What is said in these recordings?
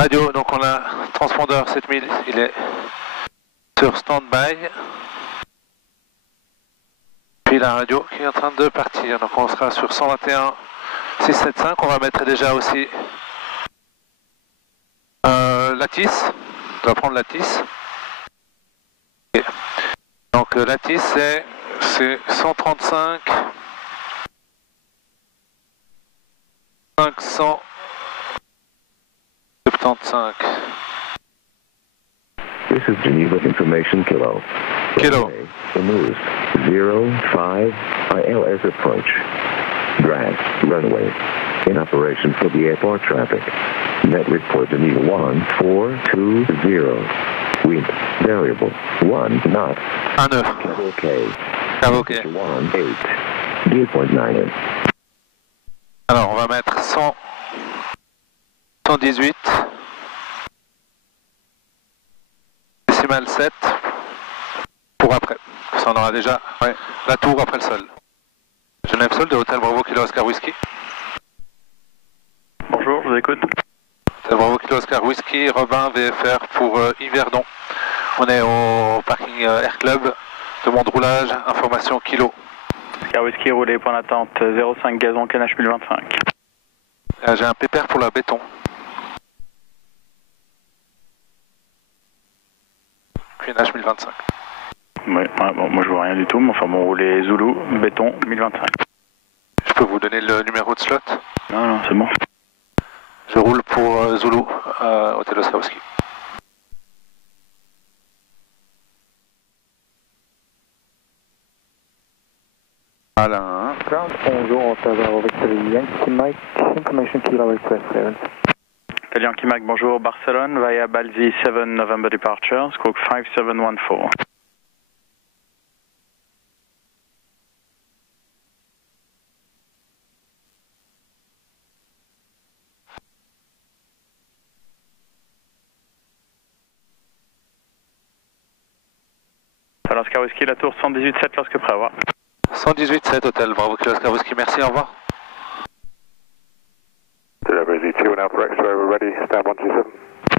Radio, donc on a transpondeur 7000, il est sur stand-by. Puis la radio qui est en train de partir, donc on sera sur 121 675, on va mettre déjà aussi Lattice, on va prendre Lattice. Okay. Donc Lattice c'est 135 575. This is Geneva Information Kilo. Kilo. Moose 05 ILS approach. Drag runway. In operation for the airport traffic. Net report Geneva 1420. Wind variable 1 knot. 1-9. Cabo K. Cabo K. 1-8. Dew point 9. Alors on va mettre 100, 118, décimal 7 pour après. Ça on aura déjà la tour après le sol. Genève Sol de Hôtel Bravo Kilo Oscar Whisky. Bonjour, je vous écoute. Hôtel Bravo Kilo Oscar Whisky, Robin VFR pour Yverdon. On est au parking Air Club, demande roulage, information kilo. Oscar Whisky, roulé point d'attente 05 gazon Canache 1025. J'ai un pépère pour la béton. Canache 1025. Ouais, bon, moi je vois rien du tout, mais enfin bon, roulé Zulu, béton 1025. Je peux vous donner le numéro de slot? Non, c'est bon. Je roule pour Zulu, Hôtel Oscar Whisky. Alain. Ground, bonjour, Hôtel Bravo Victory Yankee Mike, information kilo request clearance. Hotel Yankee Mike, bonjour, Barcelone, via Balzi 7 November departure, squawk 5714. Alors Oscar Whisky, la tour 118.7 lorsque prêt à voir. 118.7 Hôtel Bravo Kilo Oscar Whisky, merci, au revoir. Delivery Z2 and Alpha X-ray, we're ready, stand 127.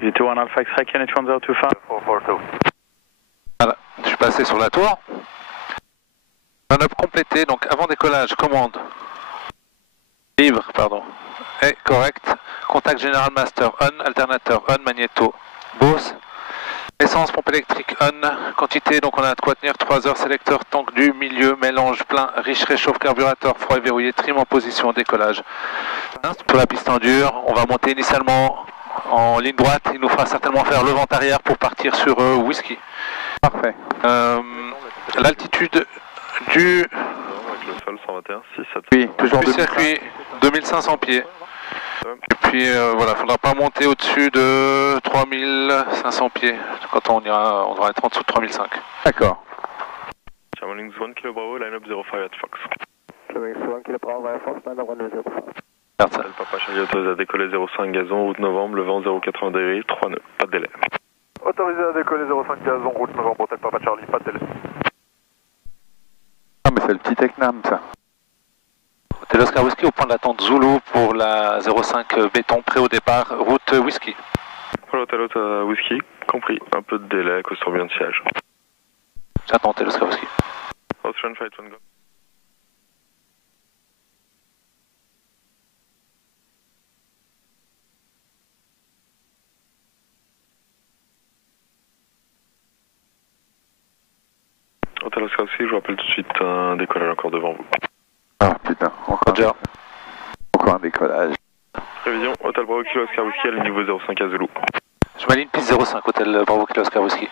Z2 1 Alpha X-ray, QNH 1025. 442. Voilà, je suis passé sur la tour. Manœuvre complétée, donc avant décollage, commande. Livre, pardon. Est correct. Contact General Master, on, alternateur, on, magnéto, Bose. Essence, pompe électrique, on, quantité, donc on a de quoi tenir 3 heures, sélecteur, tank du milieu, mélange plein, riche, réchauffe, carburateur, froid et verrouillé, trim en position, décollage. Pour la piste en dur, on va monter initialement en ligne droite, il nous fera certainement faire le vent arrière pour partir sur Whisky. Parfait. L'altitude du... Avec le sol 121, 6, 7. Oui, toujours du circuit, 2500 pieds. Et puis voilà, il ne faudra pas monter au-dessus de 3500 pieds. Quand on ira, on devra être en dessous de 3005. D'accord. Chamonix 1 Kilo Bravo, line up 05 at Fox. Chamonix 1 Kilo Bravo at Fox, line up 105. Merci. Papa Charlie autorisé à décoller 05 gazon, route novembre, le vent 080 degrés, 3 nœuds, pas de délai. Autorisé à décoller 05 gazon, route novembre, hôtel Papa Charlie, pas de délai. Ah mais c'est le petit Tecnam ça. Hôtel Oscar Whisky au point d'attente Zulu pour la 05 béton, prêt au départ, route Whisky. Pour l'hôtel Whisky, compris, un peu de délai à cause de tourbillon de siège. J'attends Hôtel Oscar Whisky. Austrian Flight 1 go. Hôtel Oscar Whisky, je vous rappelle tout de suite un décollage encore devant vous. Ah putain, encore un décollage. Prévision, Hôtel Bravo Kilo Oscar Whisky à le niveau 05 à Zulu. Je m'aligne piste 05, Hôtel Bravo Kilo Oscar Whisky.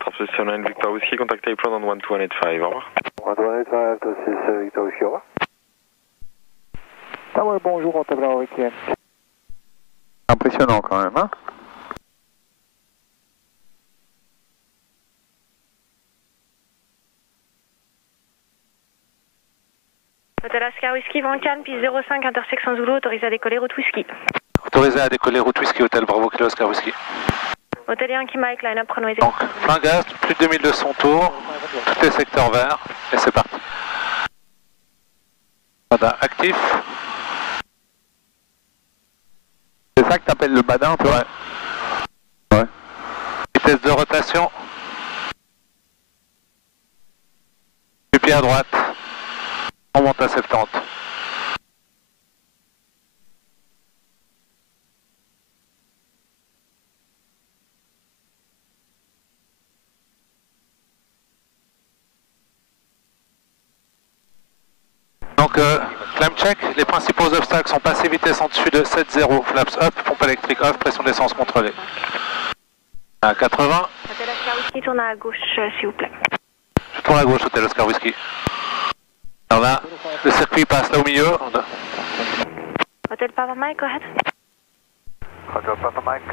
Transposition 9 Victor Whisky, contactez Apron on 12185, au revoir. 12185, 6 Victor Whisky, au revoir. Tower, bonjour, Hôtel Bravo Whisky. Impressionnant quand même, hein? Hôtel Oscar Whisky, Vancan, piste 05, intersection Zulu, autorisé à décoller, route Whisky. Autorisé à décoller route Whisky, Hôtel Bravo Kilo Oscar Whisky. Hôtel Yankee Mike, line-up, runway 0. Donc, plein gaz, plus de 2200 tours, tous les secteurs verts, et c'est parti. Badin actif. C'est ça que t'appelles le badin, toi? Ouais. Vitesse de rotation. Du pied à droite. On monte à 70. Donc, climb check, les principaux obstacles sont passés vitesse en dessus de 7.0, flaps up, pompe électrique off, pression d'essence contrôlée. À 80. Hôtel Oscar Whisky, tourne à gauche, s'il vous plaît. Je tourne à gauche, Hôtel Oscar Whisky. Alors là, le circuit passe là au milieu. Hôtel Papa Mike, go ahead. Roger, Papa Mike,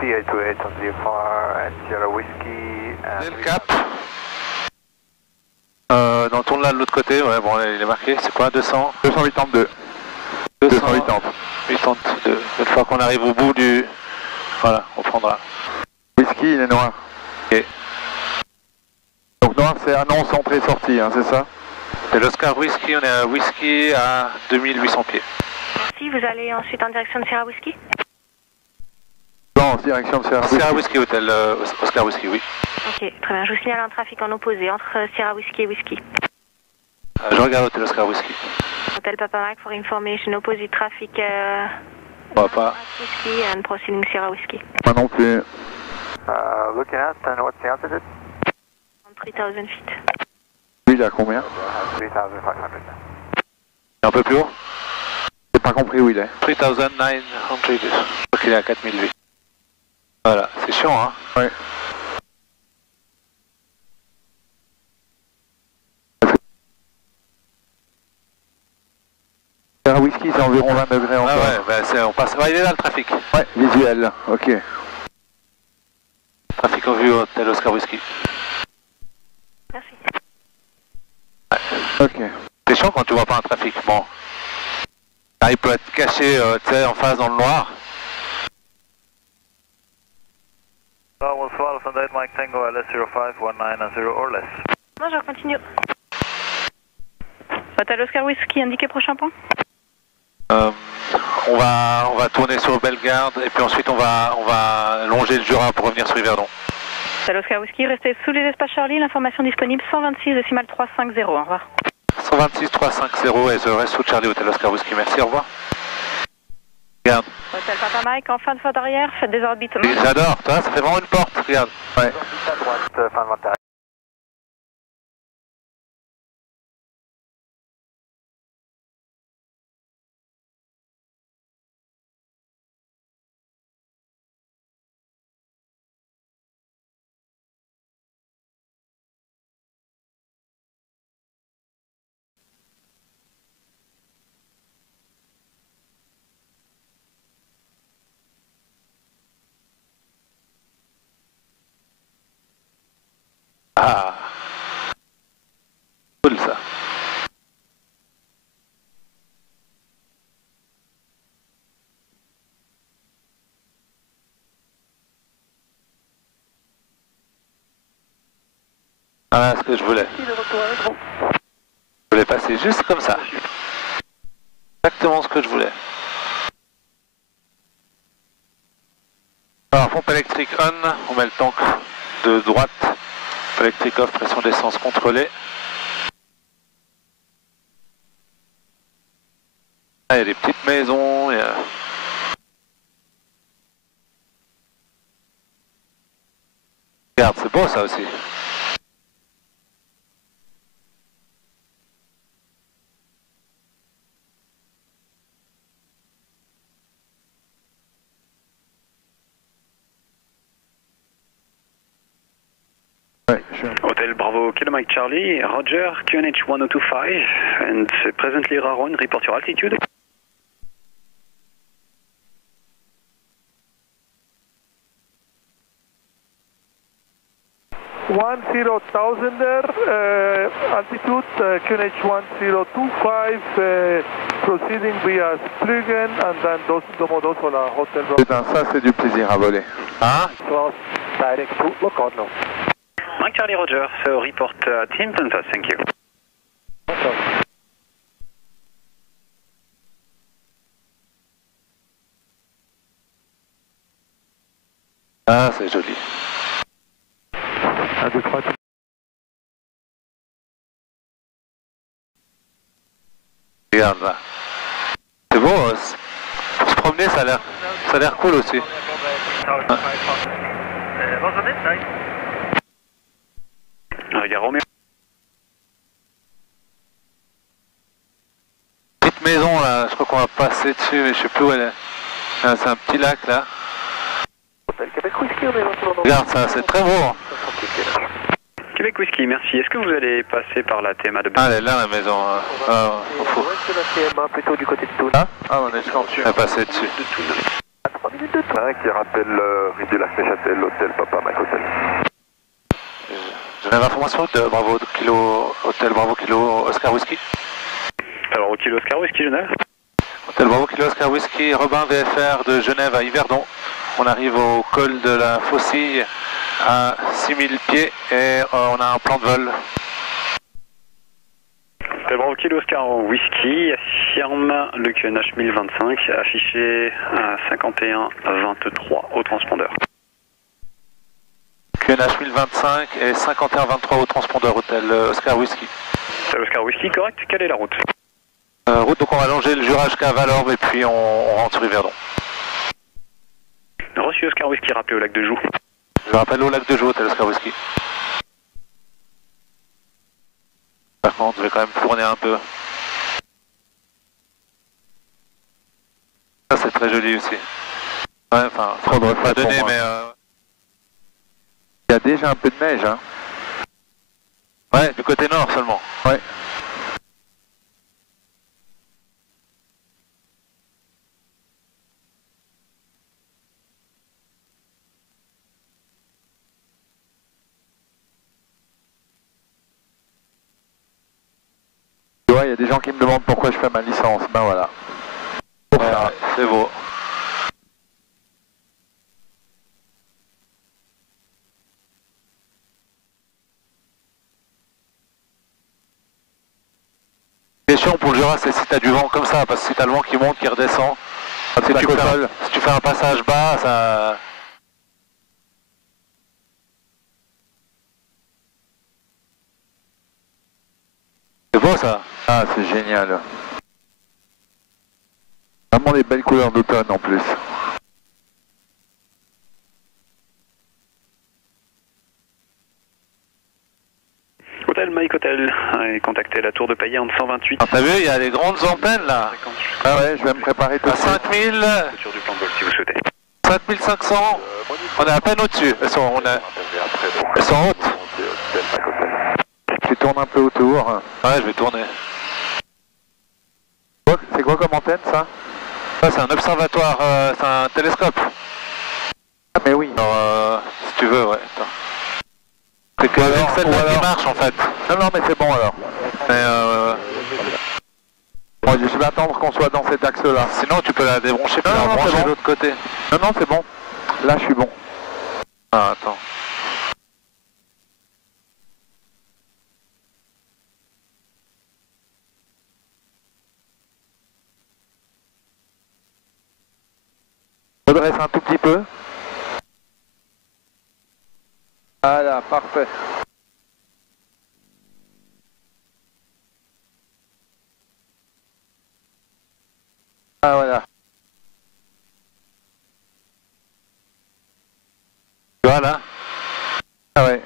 PA28 on the far and Sierra Whiskey. C'est le cap. On tourne là de l'autre côté, ouais, bon, il est marqué, c'est quoi, 200 282. 280. 82. Une fois qu'on arrive au bout du... Voilà, on prendra. Whisky, il est noir. Ok. Donc noir, c'est annonce entrée-sortie, hein, c'est ça? C'est l'Oscar Whisky, on est à Whisky à 2800 pieds. Merci, vous allez ensuite en direction de Sierra Whisky? Non, direction de Sierra Sierra Whisky. Whisky, Hôtel Oscar Whisky, oui. Ok, très bien. Je vous signale un trafic en opposé entre Sierra Whisky et Whisky. Je regarde Hôtel Oscar Whisky. Hôtel Papa Mike for information, opposite traffic On va pas. Whisky and proceeding Sierra Whisky. Moi non plus. Looking at, and what's the altitude? On 3000 feet. Lui, il a combien? 3500. Un peu plus haut. J'ai pas compris où il est. 3900, je crois qu'il est à 4008. Voilà, c'est chiant, hein. Ouais. Sierra Whisky, c'est environ 20 degrés Ah encore. ouais, bah on passe. Ouais, il est là le trafic. Ouais, visuel, ok. Trafic en vue Hôtel Oscar Whisky. Merci. Ok. C'est chiant quand tu vois pas un trafic. Bon. Là, il peut être caché, tu sais, en face dans le noir. We'll swallow from that Mike Tango LS 0519 or less. Non, je continue. Hôtel Oscar Whisky, indiqué prochain point. On va tourner sur Bellegarde et puis ensuite on va longer le Jura pour revenir sur Yverdon. Hôtel Oscar Whisky, restez sous les espaces Charlie, l'information disponible 126 décimal 350, au revoir. 126 350 et je reste sous Charlie Hôtel Oscar Whisky, merci, au revoir. Regarde. Hôtel Papa Mike, en fin de flotte arrière, faites des orbites. J'adore, toi, ça fait vraiment une porte, regarde. Ouais. À droite, fin de montage. Ah. Cool ça. Voilà ce que je voulais. Je voulais passer juste comme ça. Exactement ce que je voulais. Alors, pompe électrique on, on met le tank de droite. Pompe électrique off, pression d'essence contrôlée. Ah, il y a des petites maisons. Il y a... Regarde, c'est beau ça aussi. Hotel Bravo, Kilo Mike Charlie, Roger, QNH 1025, and presently Raron, report your altitude. Altitude QNH 1025, proceeding via Splügen and then Domodossola Hotel Bravo. Putain, ça c'est du plaisir à voler. Hein? Cross direct to Locarno. Mike Charlie, Roger, so report team Tempest, thank you. Ah, c'est joli. 1, 2, 3. Regarde là. C'est beau, pour se promener ça a l'air cool aussi. Regarde Roméo. Petite maison là, je crois qu'on va passer dessus, mais je sais plus où elle est. Ah, c'est un petit lac là. Regarde ça, c'est très beau. Hein. Québec Whisky, merci. Est-ce que vous allez passer par la TMA de Ah, elle est là la maison. On fout. plutôt du côté de Toul. Ah, on est sur on va passer dessus. Qui rappelle rue de la Neuchâtel, l'hôtel Papa Mike Hotel. J'ai l'information de Bravo Kilo, Hôtel Bravo Kilo Oscar Whisky. Alors au kilo Oscar Whisky Genève. Hôtel Bravo Kilo Oscar Whisky, Robin VFR de Genève à Yverdon. On arrive au col de la Faucille à 6000 pieds et on a un plan de vol. Hôtel Bravo Kilo Oscar Whisky, affirme le QNH 1025, affiché à 51-23 au transpondeur. QNH 1025 et 51-23 au transpondeur Hôtel Oscar Whisky. Hôtel Oscar Whisky, correct. Quelle est la route? Route, donc on va longer le Jura jusqu'à Valorbe et puis on rentre sur Yverdon. Reçu Oscar Whisky, rappelé au lac de Joux. Je rappelle au lac de Joux, Hôtel Oscar Whisky. Par contre, je vais quand même tourner un peu. Ça, c'est très joli aussi. Ouais, enfin, faudrait pas donner, mais... Il y a déjà un peu de neige, hein. Ouais, du côté nord seulement. Ouais. Ouais, il y a des gens qui me demandent pourquoi je fais ma licence. Ben voilà. Pour ça. C'est beau. Question pour le Jura, c'est si tu as du vent comme ça, parce que si tu as le vent qui monte, qui redescend, si tu fais un passage bas, ça... C'est beau ça. Ah, c'est génial. Vraiment des belles couleurs d'automne en plus. Hôtel Mike Hotel, contactez la tour de Payerne 128. Ah, t'as vu, il y a les grandes antennes là. Ah ouais, je vais me préparer tout de À suite. 5000, Sur du plan de vol si vous souhaitez. 5500, on est à peine au-dessus. Elles sont hautes. Tu tournes un peu autour. Ouais, je vais tourner. C'est quoi comme antenne ça? Ça, c'est un observatoire, c'est un télescope. Ah mais oui. Alors, si tu veux, ouais. Attends. C'est que celle-là qui marche en fait. Non, non, mais c'est bon alors. Mais Bon, je vais attendre qu'on soit dans cet axe-là. sinon, tu peux la débrancher puis Non, la non, brancher c'est bon. de l'autre côté. Non, non, c'est bon. Là, je suis bon. Ah, attends. Redresse un tout petit peu. Voilà, parfait. Ah voilà. Voilà. Ah ouais.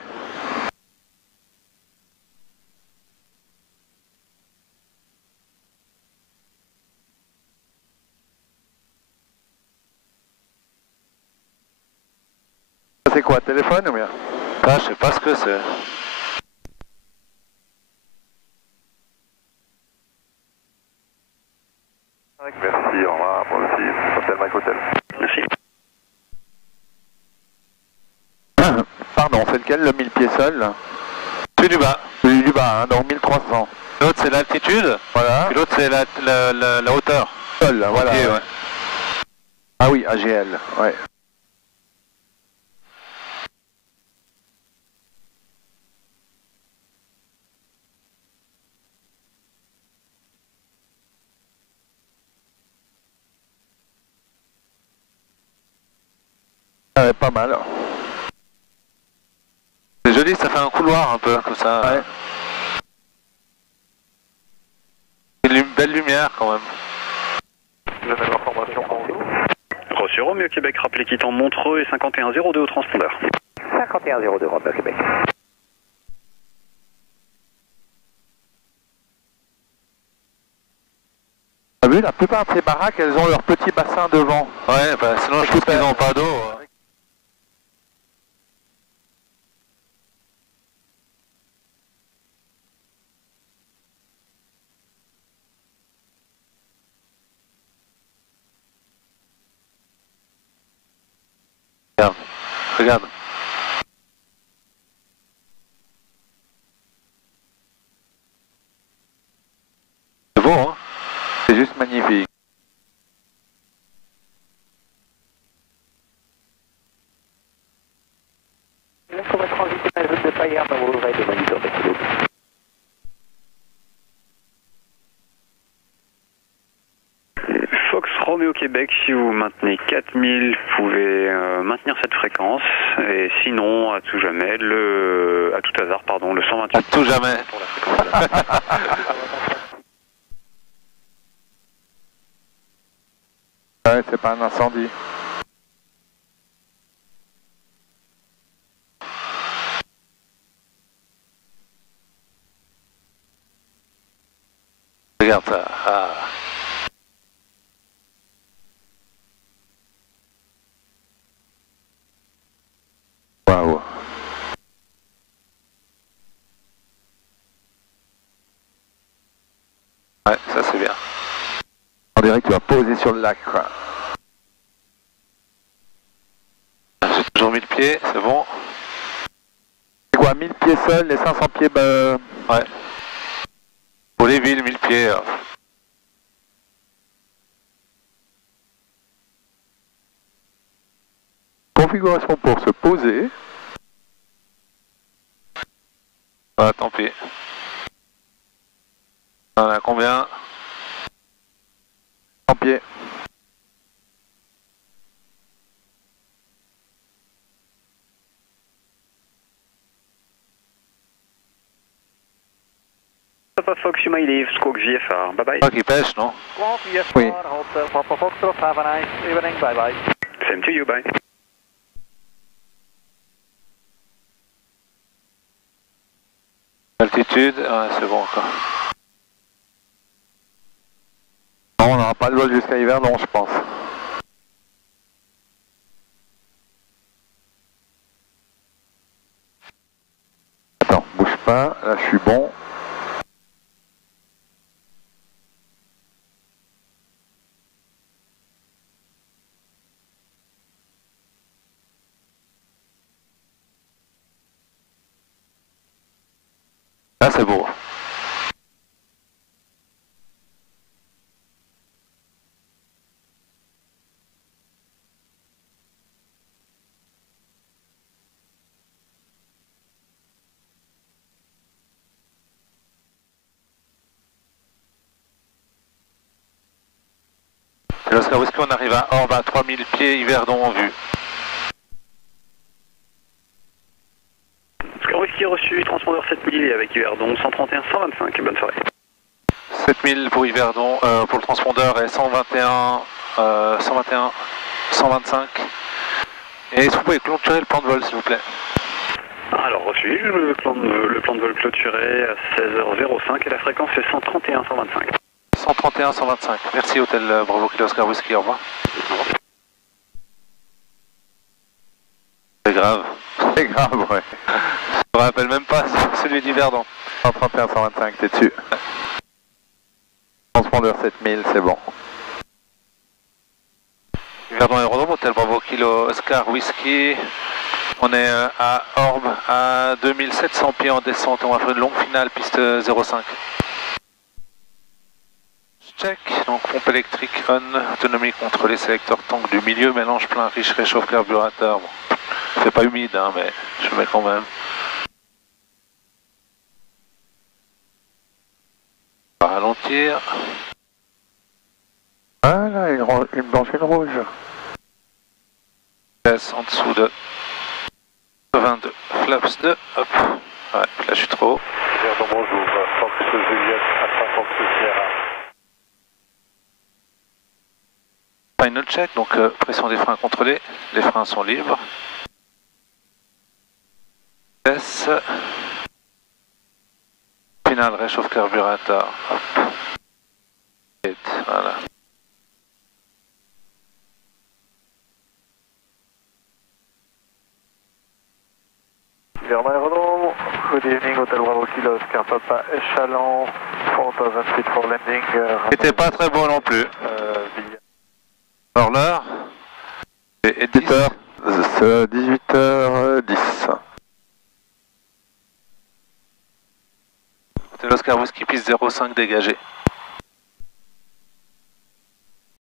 Ça c'est quoi, téléphone ou bien? Ah, je sais pas ce que c'est. Merci, au revoir, pour le 6, Hôtel Mike Hotel. Merci. Pardon, c'est lequel, le 1000 pieds seul là? Celui du bas. Celui du bas, hein, donc 1300. L'autre, c'est l'altitude. Voilà. Puis l'autre, c'est la hauteur. Seul, voilà. Ok, Ouais. ouais. Ah oui, AGL, ouais. Ah ouais, pas mal. C'est joli. joli, ça fait un couloir un peu, comme ça. Ouais. Une belle lumière quand même. Vous avez l'information pour nous? Reçu Romeo Québec, rappelez quittant Montreux et 5102 au transpondeur. 5102 Romeo Québec. T'as vu, la plupart de ces baraques, elles ont leur petit bassin devant. Ouais, bah sinon je pense qu'ils n'ont pas d'eau. Regarde, regarde. C'est beau, hein? C'est juste magnifique. On va transiter la zone de Payerne dans vos oreilles de moniteur de kilo. Fox Romeo Québec, si vous maintenez 4000, vous pouvez maintenir cette fréquence. Et sinon, à tout jamais, à tout hasard, pardon, le 128. À tout jamais. Pour la fréquence. Ouais, c'est pas un incendie. Regarde ça. Ah. Waouh. Ouais, ça c'est bien. On dirait que tu vas poser sur le lac, quoi. J'ai toujours mis le pied, c'est bon. C'est quoi, 1000 pieds seuls, les 500 pieds, bah... Ouais. Pour les villes, 1000 pieds. Configuration pour se poser. Ah, tant pis. On a combien? 100 pieds. Papa Fox, you may leave, Squawk VFR. Bye bye. Pas qui pêche, non? Squawk VFR, Oui. Hotel Papa Foxtrot, have a nice evening, bye bye. Same to you, bye. Altitude, ouais, c'est bon encore. Non, on n'aura pas le vol jusqu'à Yverdon, je pense. Attends, bouge pas, là je suis bon. Là, c'est beau. Et lorsqu'à Whisky, on arrive à Orbe à 3000 pieds, Yverdon en vue. Squawk Whisky reçu, transpondeur 7000 et avec Yverdon 131 125. Bonne soirée. 7000 pour Yverdon, pour le transpondeur et 121, 125. Et est-ce que vous pouvez clôturer le plan de vol, s'il vous plaît? Alors reçu, le plan de vol clôturé à 16h05 et la fréquence est 131 125. 131, 125. Merci, hôtel Bravo Kilo Oscar Whisky, au revoir. C'est grave. C'est grave, ouais. Je me rappelle même pas celui d'Yverdon. 131, 125, t'es dessus. Transpondeur 7000, c'est bon. Yverdon Aérodrome, hôtel Bravo Kilo Oscar Whisky. On est à Orbe, à 2700 pieds en descente. On va faire une longue finale, piste 05. Check, donc pompe électrique on, autonomie contre les sélecteurs tank du milieu, mélange plein riche, réchauffe carburateur. Bon, c'est pas humide, hein, mais je le mets quand même. On va ralentir. Voilà, une blanche et une rouge. Laisse en dessous de 22. flaps 2, hop. Ouais, là je suis trop haut. Verdon, bonjour. Fox Juliette à 50 Sierra. Final check, donc pression des freins contrôlée, les freins sont libres. S. Final réchauffe carburateur. Hop. Et voilà. Vernon Aérodrome, good evening, Hotel Bravo Kilo Oscar Papa Échalon, 4000 feet for landing. C'était pas très beau non plus. Alors l'heure est 18h, 18h10. Hôtel Oscar Whisky, piste 05 dégagé.